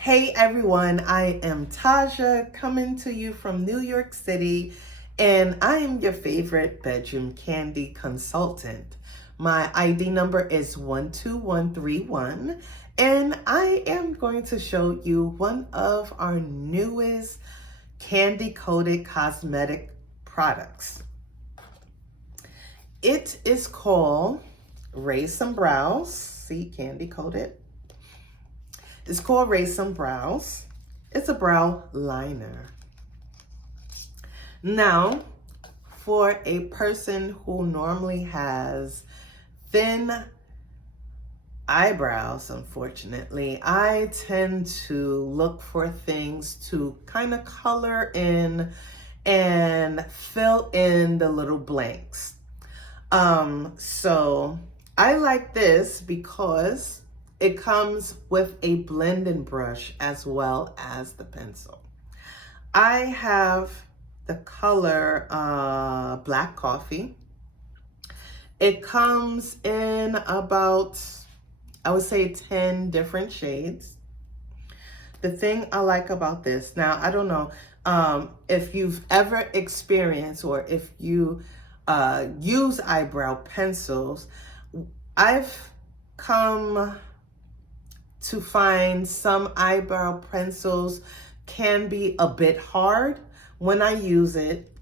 Hey everyone, I am Taja coming to you from New York City, and I am your favorite bedroom candy consultant. My ID number is 12131, and I am going to show you one of our newest Kandi Koated cosmetic products. It is called Raise Some Brows. See, Kandi Koated. It's called Raise Some Brows. It's a brow liner. Now, for a person who normally has thin eyebrows, unfortunately, I tend to look for things to kind of color in and fill in the little blanks. So I like this because it comes with a blending brush as well as the pencil. I have the color Black Coffee. It comes in about, I would say, 10 different shades. The thing I like about this, now I don't know if you've ever experienced or if you use eyebrow pencils, I've come to find some eyebrow pencils can be a bit hard when I use it,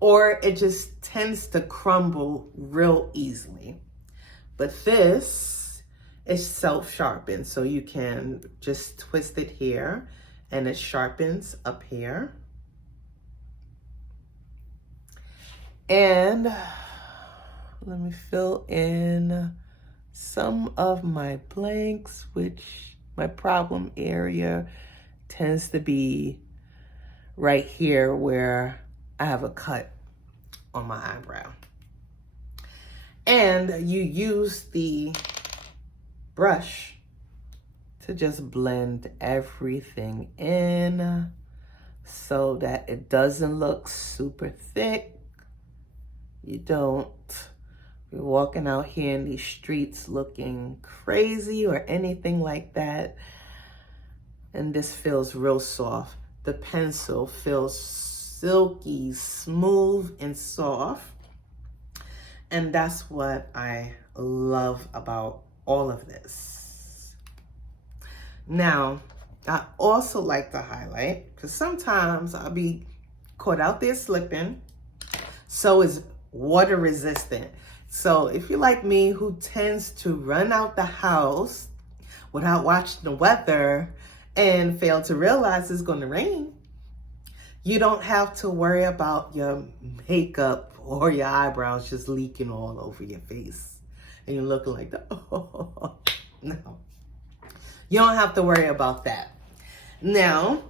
or it just tends to crumble real easily. But this is self-sharpened, so you can just twist it here and it sharpens up here. And let me fill in some of my blanks, which my problem area tends to be right here where I have a cut on my eyebrow. And you use the brush to just blend everything in so that it doesn't look super thick. You don't be walking out here in these streets looking crazy or anything like that. And this feels real soft. The pencil feels silky, smooth, and soft. And that's what I love about all of this. Now, I also like to highlight, because sometimes I'll be caught out there slipping. So is water resistant. So if you're like me who tends to run out the house without watching the weather and fail to realize it's going to rain, you don't have to worry about your makeup or your eyebrows just leaking all over your face and you're looking like that. Oh, no. You don't have to worry about that. Now,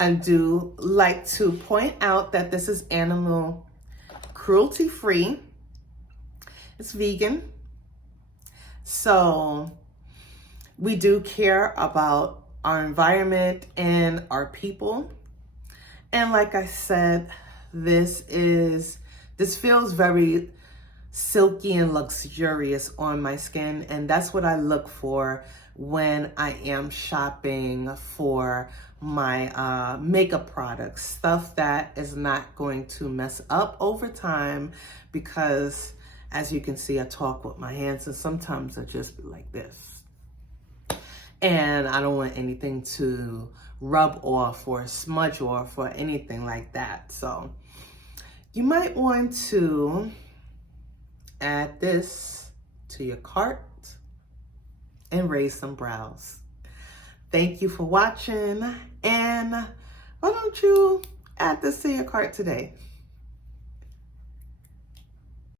I do like to point out that this is animal cruelty-free. It's vegan. So we do care about our environment and our people. And like I said, this feels very silky and luxurious on my skin. And that's what I look for when I am shopping for my makeup products. Stuff that is not going to mess up over time, because as you can see, I talk with my hands and sometimes I just be like this. And I don't want anything to rub off or smudge off or anything like that. So you might want to add this to your cart and raise some brows. Thank you for watching, and why don't you add this to your cart today?